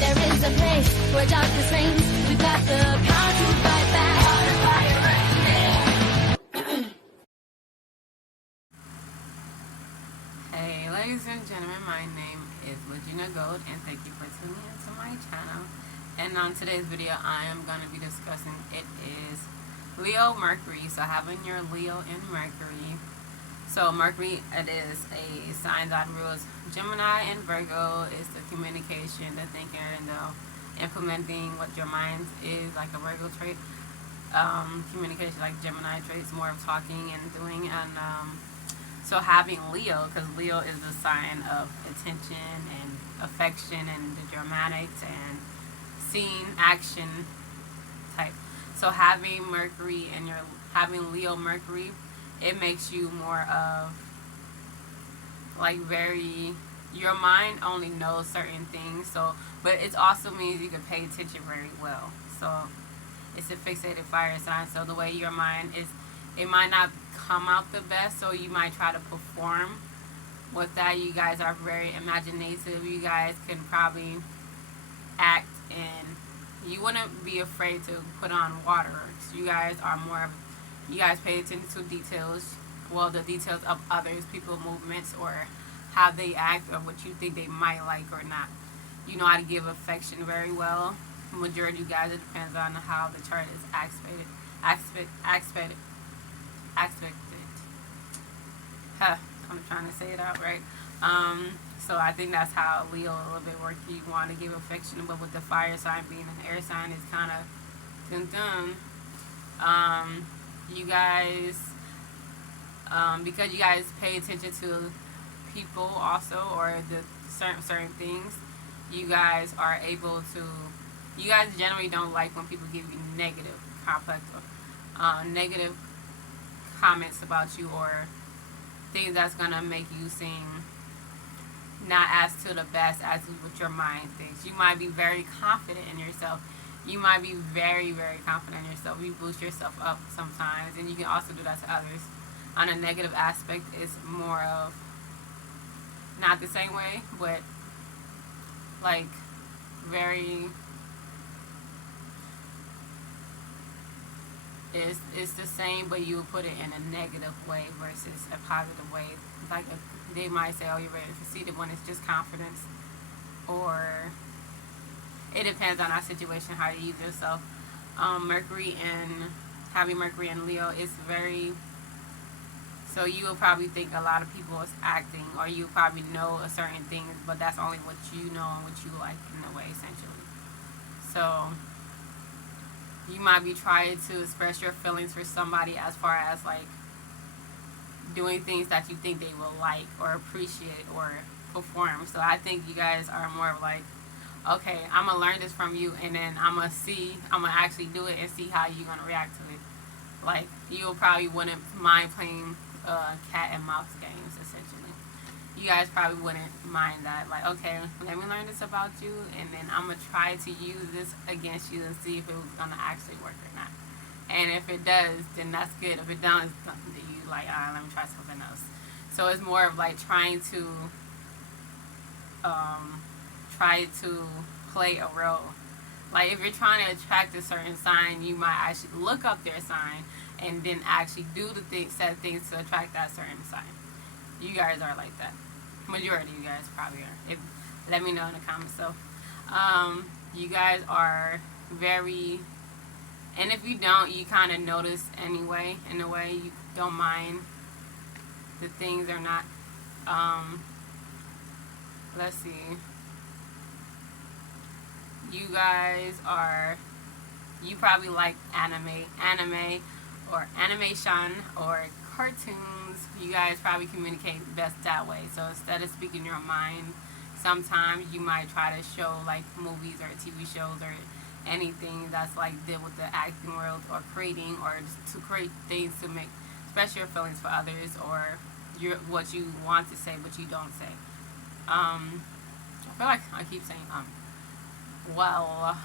There is a place where darkness reigns. We've got the power to fight back. Hey ladies and gentlemen, my name is Lagol'd, and thank you for tuning into my channel. And on today's video I am going to be discussing, it is Leo Mercury. So having your Leo in Mercury. So Mercury, it is a sign that rules Gemini and Virgo. Is the communication, the thinking, and the implementing what your mind is, like a Virgo trait. Communication, like Gemini traits, more of talking and doing. And so having Leo, because Leo is a sign of attention and affection and the dramatics and scene action type. So having Mercury and having Leo Mercury, it makes you more of like your mind only knows certain things. So, but it also means you can pay attention very well. So it's a fixated fire sign. So the way your mind is, it might not come out the best. So you might try to perform with that. You guys are very imaginative. You guys can probably act, and you wouldn't be afraid to put on waterworks. You guys are more of, you guys pay attention to details, well, the details of others, people, movements, or how they act, or what you think they might like or not. You know how to give affection very well. Majority of you guys, it depends on how the chart is aspected. I'm trying to say it out right. So I think that's how Leo a little bit works. You want to give affection, but with the fire sign being an air sign, it's kind of dun. You guys, because you guys pay attention to people also, or the certain things, you guys are able to, you guys generally don't like when people give you negative negative comments about you, or things that's gonna make you seem not as to the best as what your mind thinks. You might be very confident in yourself. You might be very, very confident in yourself. You boost yourself up sometimes, and you can also do that to others. On a negative aspect, it's more of, not the same way, but like very, it's the same, but you will put it in a negative way versus a positive way. Like they might say, oh, you're very conceited, when it's just confidence, or it depends on our situation, how you use yourself. Mercury and having Mercury and Leo is very, so you will probably think a lot of people is acting, or you probably know a certain thing, but that's only what you know and what you like in a way, essentially. So you might be trying to express your feelings for somebody, as far as like doing things that you think they will like or appreciate or perform. So I think you guys are more of like, okay, I'm going to learn this from you, and then I'm going to actually do it and see how you're going to react to it. Like, you probably wouldn't mind playing cat and mouse games, essentially. You guys probably wouldn't mind that. Like, okay, let me learn this about you, and then I'm going to try to use this against you and see if it was going to actually work or not. And if it does, then that's good. If it doesn't, then you like, let me try something else. So it's more of like trying to play a role. Like if you're trying to attract a certain sign, you might actually look up their sign and then actually do the set things to attract that certain sign. You guys are like that. Majority of you guys probably are. Let me know in the comments. So you guys are very, and if you don't, you kind of notice anyway. In a way, you don't mind the things are not. Let's see. You guys are, you probably like anime or animation or cartoons. You guys probably communicate best that way. So instead of speaking your mind, sometimes you might try to show like movies or TV shows or anything that's like deal with the acting world, or creating, or just to create things to make express your feelings for others, or what you want to say but you don't say. I feel like I keep saying well,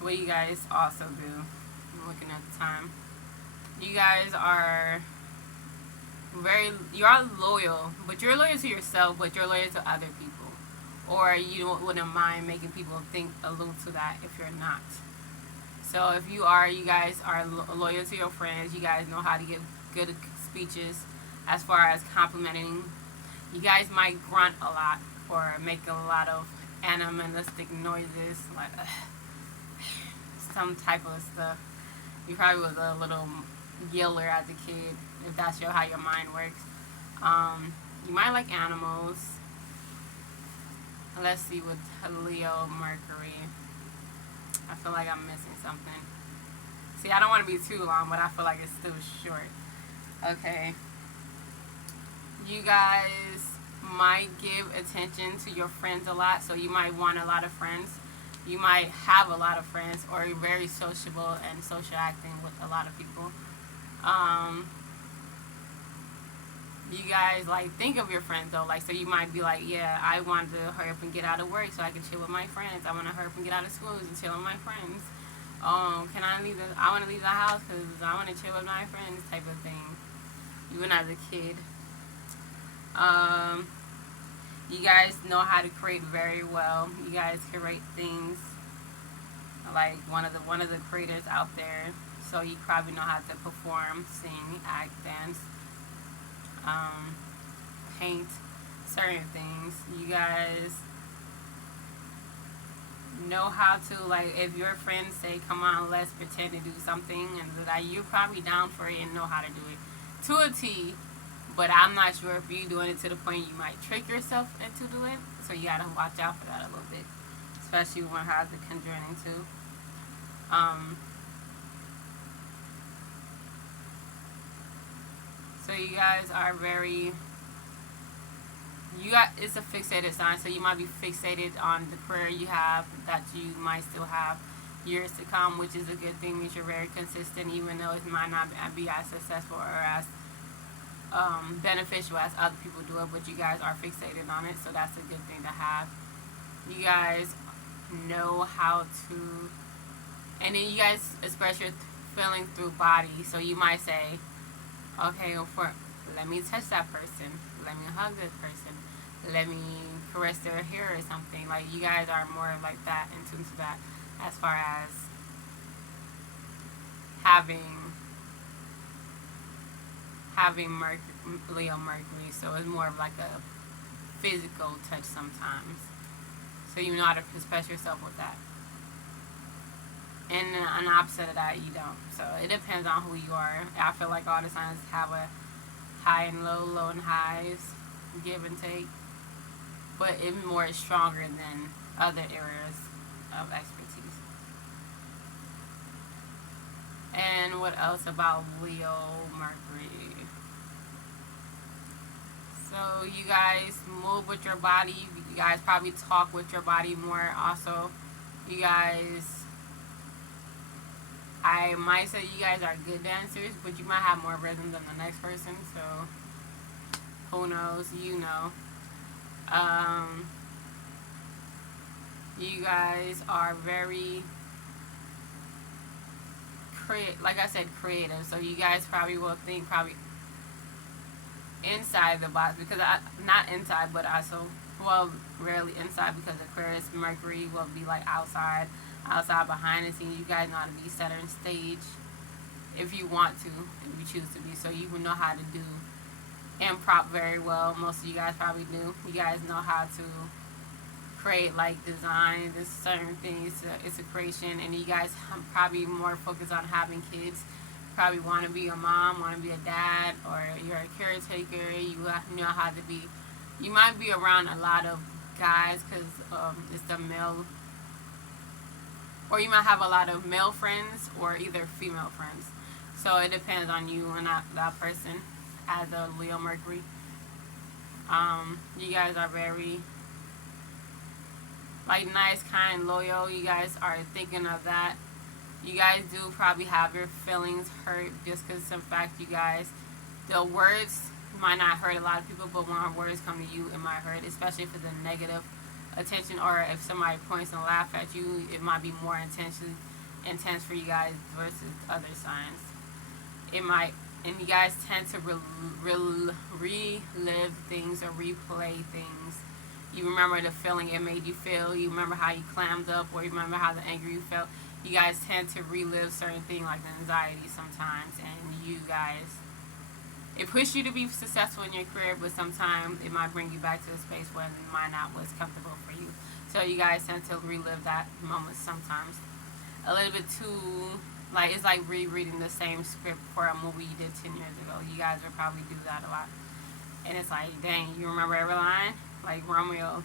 what you guys also do, I'm looking at the time, you guys are you are loyal, but you're loyal to yourself, but you're loyal to other people. or you wouldn't mind making people think allude to that if you're not. So if you guys are loyal to your friends, you guys know how to give good speeches as far as complimenting. You guys might grunt a lot or make a lot of animalistic noises, like some type of stuff. You probably was a little yeller as a kid, if that's how your mind works. You might like animals. Let's see with Leo Mercury. I feel like I'm missing something. See, I don't want to be too long, but I feel like it's still short. Okay. You guys might give attention to your friends a lot, so you might want a lot of friends. You might have a lot of friends, or you're very sociable and social acting with a lot of people. You guys like think of your friends though, like so you might be like, yeah, I want to hurry up and get out of work so I can chill with my friends. I want to hurry up and get out of school and chill with my friends. Can I leave? I want to leave the house because I want to chill with my friends, type of thing. Even as a kid, you guys know how to create very well. You guys create things like one of the creators out there. So you probably know how to perform, sing, act, dance. Paint certain things. You guys know how to, like, if your friends say, come on, let's pretend to do something, and that you're probably down for it and know how to do it to a T. But I'm not sure if you're doing it to the point you might trick yourself into doing it. So you gotta watch out for that a little bit, especially when it has the conjuring too. So you guys are it's a fixated sign, so you might be fixated on the career you have that you might still have years to come, which is a good thing. Means you're very consistent, even though it might not be as successful or as beneficial as other people do it, but you guys are fixated on it, so that's a good thing to have. You guys know how to, and then you guys express your feelings through body, so you might say, okay, let me touch that person, let me hug this person, let me caress their hair or something. Like, you guys are more like that, in tune to that, as far as having Leo Mercury. So it's more of like a physical touch sometimes. So you know how to express yourself with that. And an opposite of that, you don't. So it depends on who you are. I feel like all the signs have a high and low, low and highs, give and take. But it's more stronger than other areas of expertise. And what else about Leo Mercury? So you guys move with your body. You guys probably talk with your body more also. You guys, I might say you guys are good dancers, but you might have more rhythm than the next person, so who knows, you know. You guys are very like I said, creative, so you guys probably will think inside the box, because not inside, but also, well, rarely inside, because Aquarius Mercury will be like outside behind the scenes. You guys know how to be center stage if you want to, if you choose to be. So you will know how to do improv very well. Most of you guys probably do. You guys know how to create like design, this certain things. It's a creation, and you guys probably more focused on having kids. Probably want to be a mom, want to be a dad, or you're a caretaker. You know how to be. You might be around a lot of guys because it's the male, or you might have a lot of male friends or either female friends. So it depends on you and that person as a Leo Mercury. You guys are very like nice, kind, loyal. You guys are thinking of that. You guys do probably have your feelings hurt just because some fact you guys, the words might not hurt a lot of people, but when words come to you, it might hurt, especially if it's a negative attention, or if somebody points and laugh at you, it might be more intense for you guys versus other signs. It might, and you guys tend to relive things or replay things You remember the feeling it made you feel. You remember how you clammed up, or you remember how the anger you felt. You guys tend to relive certain things like the anxiety sometimes, and you guys, it pushed you to be successful in your career, but sometimes it might bring you back to a space where it might not was comfortable for you. So you guys tend to relive that moment sometimes. A little bit too, like, it's like rereading the same script for a movie you did 10 years ago. You guys would probably do that a lot. And it's like, dang, you remember every line? Like Romeo,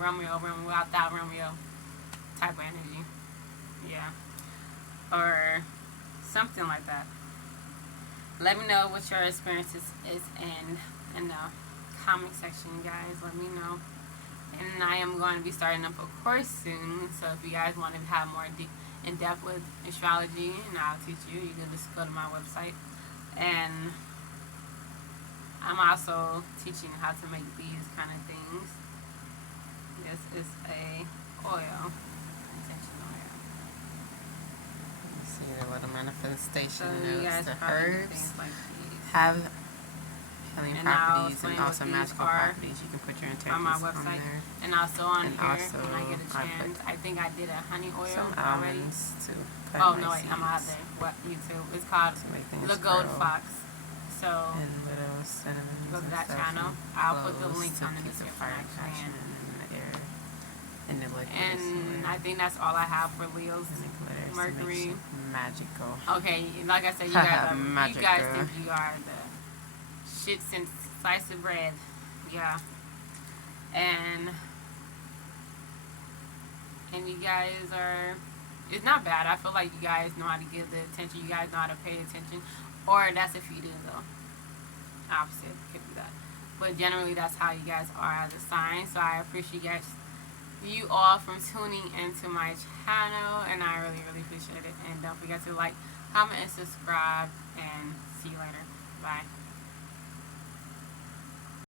Romeo without Romeo type of energy. Yeah. Or something like that. Let me know what your experiences is in the comment section, guys. Let me know. And I am going to be starting up a course soon. So if you guys want to have more in depth with astrology, and I'll teach you, you can just go to my website. And I'm also teaching how to make these kind of things. This is a oil, intention oil. You see the little manifestation So you guys notes. The probably do herbs things like these. have healing And I'll properties and explain also what these magical are properties. You can put your intentions on my on website, there. and also on And here also, when I get a I chance. I think I did a honey oil Some already. almonds to cut Oh my no, wait, I'm out seeds there. What YouTube? It's called to make things Lagol'd grow. Phox. So And little cinnamons go to and that stuff channel. and I'll put the cloves link to on the keep the description fire actually. passion in the air. And the liquid And I think that's all I have for Leo's and the glitter Mercury. magical. Okay, like I said, you guys are, you Magic guys girl. think you are the shit since slice of bread. Yeah. And you guys are, it's not bad. I feel like you guys know how to give the attention. You guys know how to pay attention. Or that's if you do, though. Opposite could be that. But generally, that's how you guys are as a sign. So I appreciate you all from tuning into my channel. And I really, really appreciate it. And don't forget to like, comment, and subscribe. And see you later.